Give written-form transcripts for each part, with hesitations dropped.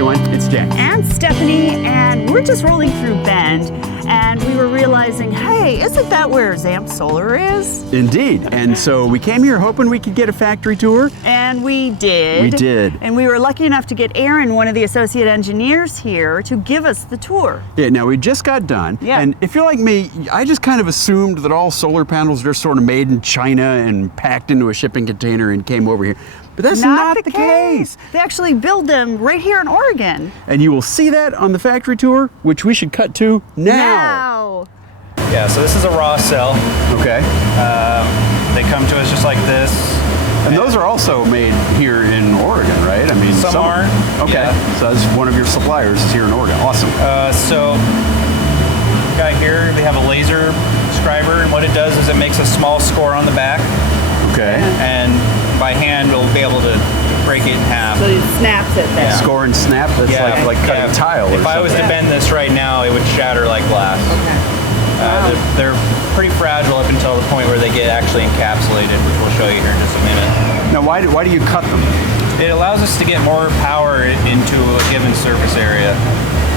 everyone, it's Jack. And Stephanie, and we're just rolling through Bend, and we were realizing, hey, isn't that where Zamp Solar is? Indeed, and so we came here hoping we could get a factory tour. And we did. We did. And we were lucky enough to get Aaron, one of the associate engineers here, to give us the tour. Yeah, now we just got done, and if you're like me, I just kind of assumed that all solar panels are sort of made in China and packed into a shipping container and came over here. But that's not the case. They actually build them right here in Oregon. And you will see that on the factory tour, which we should cut to now. Yeah, so this is a raw cell. Okay. They come to us just like this. And those are also made here in Oregon, right? I mean, some are. Okay, Yeah. so that's one of your suppliers is here in Oregon. Awesome. So, guy here, they have a laser scriber, and what it does is it makes a small score on the back. Okay. And by hand, we'll be able to break it in half. So it snaps it there. Score and snap, that's like cutting tile or If I was to bend this right now, it would shatter like glass. Okay. They're pretty fragile up until the point where they get actually encapsulated, which we'll show you here in just a minute. Now, why do you cut them? It allows us to get more power into a given surface area.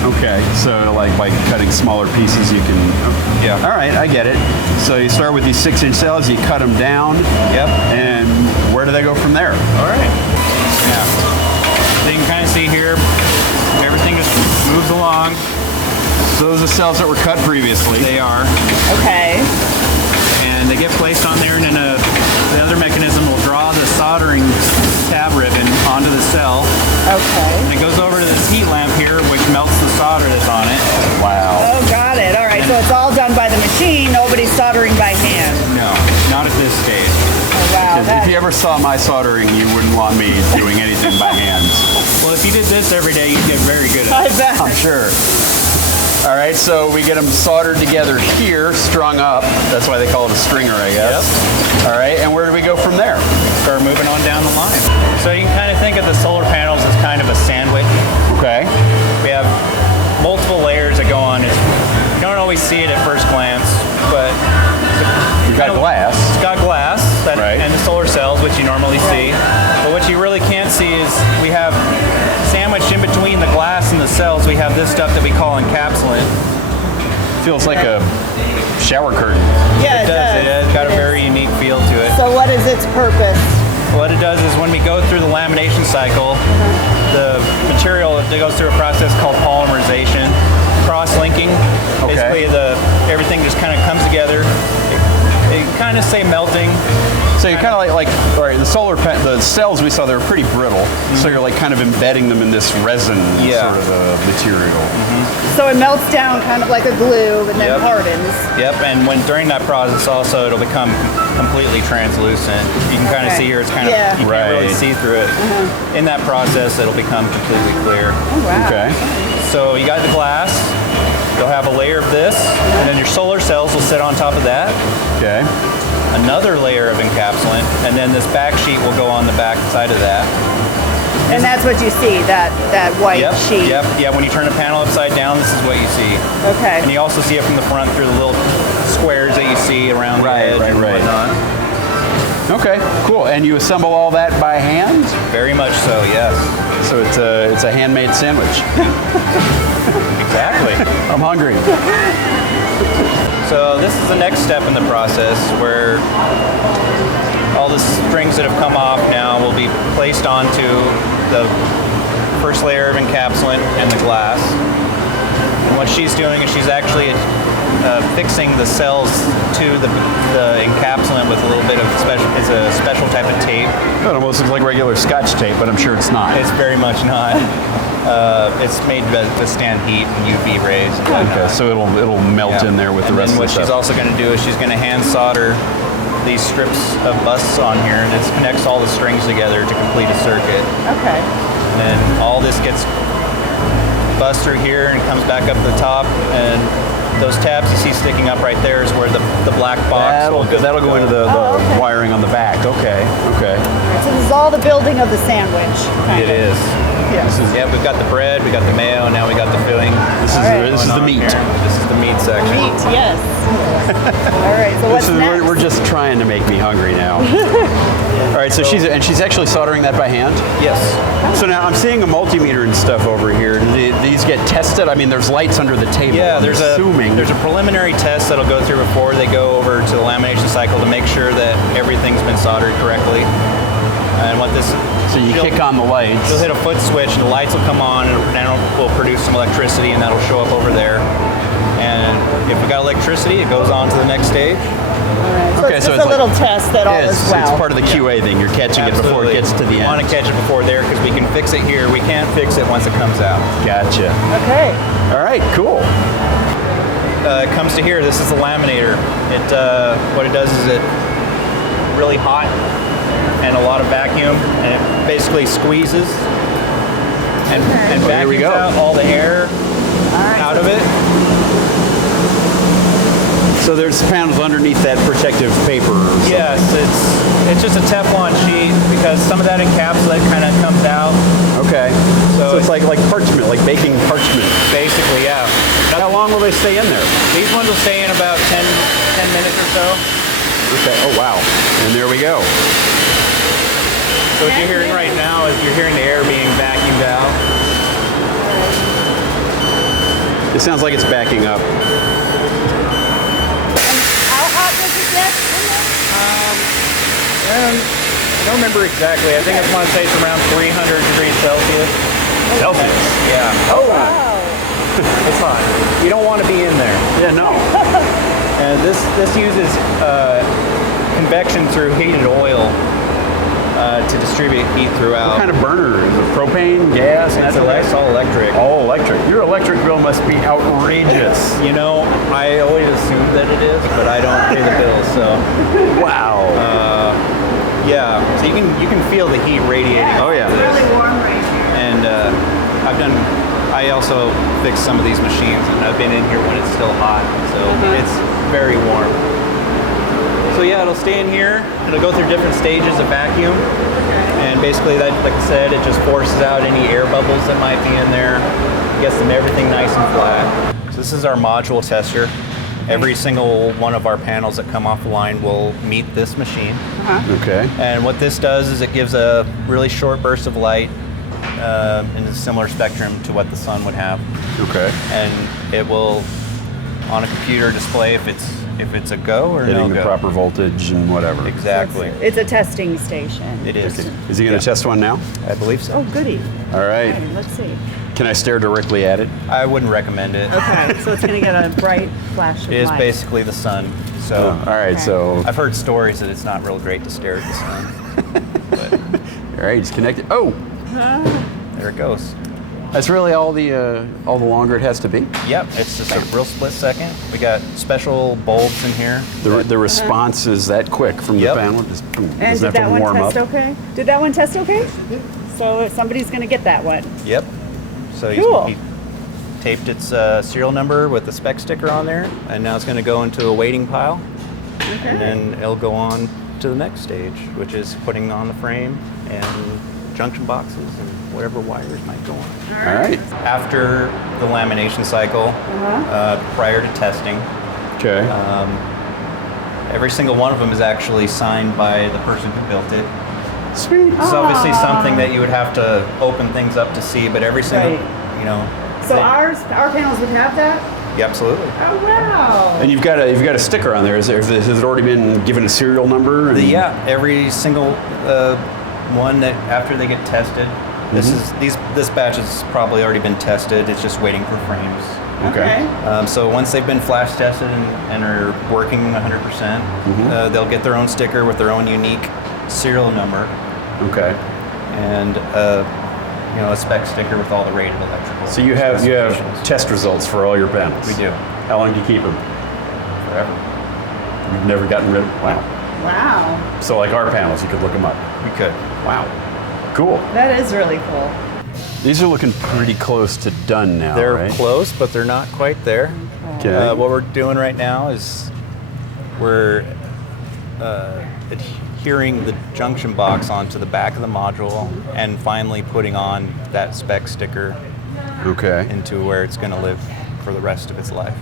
Okay, so like by cutting smaller pieces, you can. Yeah. All right, I get it. So you start with these 6-inch cells, you cut them down. Yep. And where do they go from there? All right. Yeah. So you can kind of see here, everything just moves along. So those are cells that were cut previously. They are. Okay. And they get placed on there, and then the other mechanism will draw the soldering tab ribbon onto the cell. Okay. And it goes over to this heat lamp here, which melts the solder that's on it. Wow. Oh, got it. All right, so it's all done by the machine. Nobody's soldering by hand. No, not at this stage. Oh, wow. If you ever saw my soldering, you wouldn't want me doing anything by hand. Well, if you did this every day, you'd get very good at it. I bet. I'm sure. All right, so we get them soldered together here, strung up. That's why they call it a stringer, I guess. Yep. All right, and where do we go from there? Start moving on down the line. So you can kind of think of the solar panels as kind of a sandwich. Okay. We have multiple layers that go on. You don't always see it at first glance, but You've got glass. It's got glass and the solar cells, which you normally see. But what you really can't see is we have sandwiched in between the glass and the cells, we have this stuff that we call encapsulant. Feels like a shower curtain. Yeah, it does. It's got a very unique feel to it. So what is its purpose? What it does is when we go through the lamination cycle, the material goes through a process called polymerization, cross-linking. Okay. Basically, everything just kind of comes together. It kind of say melting. So you're kind of like all right, the cells we saw, they were pretty brittle. So you're like kind of embedding them in this resin sort of a material. So it melts down kind of like a glue and then hardens. Yep, and during that process also it'll become completely translucent. You can kind of see here it's kind of, you can't really see through it. In that process it'll become completely clear. Oh, wow. Okay. So you got the glass, you'll have a layer of this, and then your solar cells will sit on top of that. Okay. Another layer of encapsulant, and then this back sheet will go on the back side of that. And that's what you see, that white sheet. Yep, yeah, when you turn the panel upside down, this is what you see. Okay. And you also see it from the front through the little squares that you see around the edge and whatnot. Okay, cool. And you assemble all that by hand? Very much so, yes. So it's a handmade sandwich. Exactly. I'm hungry. So this is the next step in the process where all the strings that have come off now will be placed onto the first layer of encapsulant and the glass. And what she's doing is she's actually fixing the cells to the encapsulant with a little bit of it's a special type of tape. It almost looks like regular Scotch tape, but I'm sure it's not. It's very much not. It's made to withstand heat and UV rays. Okay, so it'll melt in there with the rest of the stuff. What she's also going to do is she's going to hand solder these strips of busts on here, and this connects all the strings together to complete a circuit. Okay. And then all this gets bussed through here and comes back up to the top, and those tabs you see sticking up right there is where the black box that'll go into the wiring on the back. Okay. So this is all the building of the sandwich. It is. Yes. Yeah, we've got the bread, we got the mayo, and now we got the filling. This is the meat. This is the meat section. Meat, yes. All right, so what's next? We're just trying to make me hungry now. All right, so she's actually soldering that by hand? Yes. So now I'm seeing a multimeter and stuff over here. Do these get tested? I mean, there's lights under the table. Yeah, there's assuming. a preliminary test that'll go through before they go over to the lamination cycle to make sure that everything's been soldered correctly. And what this... So you kick on the lights. You'll hit a foot switch and the lights will come on and then we'll produce some electricity and that'll show up over there. And if we got electricity, it goes on to the next stage. So it's just a little test that all is well. It's part of the QA thing. You're catching it before it gets to the end. We want to catch it before there because we can fix it here. We can't fix it once it comes out. Gotcha. Okay. All right, cool. It comes to here. This is the laminator. What it does is it really hot and a lot of vacuum, and it basically squeezes and vacuums out all the air out of it. So there's panels underneath that protective paper. Yes, it's just a Teflon sheet because some of that encapsulate kind of comes out. Okay. So it's like parchment, like baking parchment. Basically, yeah. How long will they stay in there? These ones will stay in about 10 minutes or so. Okay. Oh wow. And there we go. So what you're hearing right now is you're hearing the air being vacuumed out. It sounds like it's backing up. How hot does it get in there? I don't remember exactly. I think I want to say it's around 300 degrees Celsius. Celsius? Yeah. Oh Wow. It's hot. You don't want to be in there. Yeah, no. And this uses convection through heated oil to distribute heat throughout. What kind of burner? Is it propane, gas, natural gas? It's all electric. All electric. Your electric bill must be outrageous. You know, I always assume that it is, but I don't pay the bill, so. Wow. Yeah, so you can feel the heat radiating. Oh yeah. It's really warm right here. And I also fixed some of these machines, and I've been in here when it's still hot, so it's very warm. So yeah, it'll stay in here. It'll go through different stages of vacuum, and basically, that, like I said, it just forces out any air bubbles that might be in there, gets them everything nice and flat. So this is our module tester. Every single one of our panels that come off the line will meet this machine. Okay. And what this does is it gives a really short burst of light in a similar spectrum to what the sun would have. Okay. And it will, on a computer, display if it's a go or Hitting no the go. proper voltage and whatever. Exactly. It's a testing station. It is. Is he going to test one now? I believe so. Oh, goody. All right. Okay, let's see. Can I stare directly at it? I wouldn't recommend it. Okay, so it's going to get a bright flash of It is light. basicly the sun. So All right. Okay. So. I've heard stories that it's not real great to stare at the sun. But All right. It's connected. Oh. there it goes. That's really all the longer it has to be. Yep, it's just a real split second. We got special bulbs in here. The response is that quick from the Yep. panel. Just boom, And doesn't did that have to one warm test up. okay? Did that one test okay? So somebody's going to get that one. Yep. So Cool. he taped its serial number with the spec sticker on there, and now it's going to go into a waiting pile, and then it'll go on to the next stage, which is putting on the frame and junction boxes and whatever wires might go on. All right. After the lamination cycle, prior to testing, Okay. every single one of them is actually signed by the person who built it. Sweet. It's obviously something that you would have to open things up to see, but every single, you know. So thing- our panels would have that? Yeah, absolutely. Oh, wow. And you've got a sticker on there. Has it already been given a serial number? And- Yeah, every single one that after they get tested, this batch has probably already been tested. It's just waiting for frames. Okay. So once they've been flash tested and are working 100%, they'll get their own sticker with their own unique serial number Okay. and a spec sticker with all the rated electrical. So you have specifications. test results for all your panels. We do. How long do you keep them? Forever. You've never gotten rid of. Wow. Wow. So like our panels, you could look them up. We could. Wow. Cool. That is really cool. These are looking pretty close to done now, They're right? close, but they're not quite there. Okay. What we're doing right now is we're adhering the junction box onto the back of the module and finally putting on that spec sticker into where it's going to live for the rest of its life.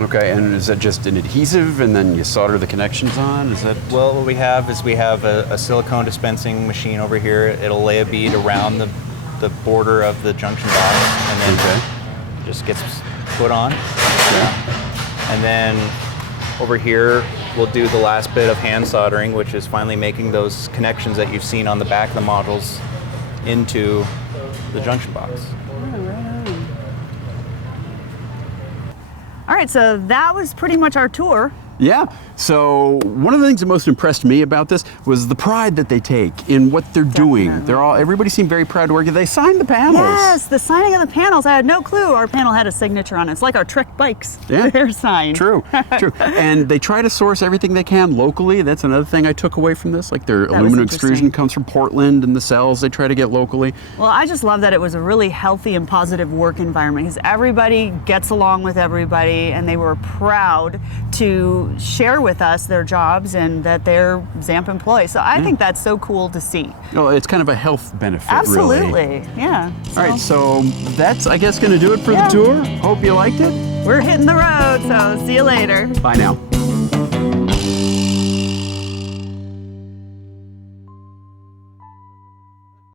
Okay, and is that just an adhesive and then you solder the connections on? Is that? Well, what we have is a silicone dispensing machine over here. It'll lay a bead around the border of the junction box and then just gets put on. And then over here, we'll do the last bit of hand soldering, which is finally making those connections that you've seen on the back of the modules into the junction box. All right, so that was pretty much our tour. Yeah. So one of the things that most impressed me about this was the pride that they take in what they're doing. Everybody seemed very proud to work. They signed the panels. Yes, the signing of the panels. I had no clue our panel had a signature on it. It's like our Trek bikes. Yeah. They're signed. True. And they try to source everything they can locally. That's another thing I took away from this. Like their aluminum extrusion comes from Portland, and the cells they try to get locally. Well, I just love that it was a really healthy and positive work environment because everybody gets along with everybody, and they were proud to share with us their jobs and that they're Zamp employees. So I think that's so cool to see. Oh, it's kind of a health benefit, Absolutely, really. Yeah. All right, so that's, I guess, going to do it for the tour. Hope you liked it. We're hitting the road, so see you later. Bye now.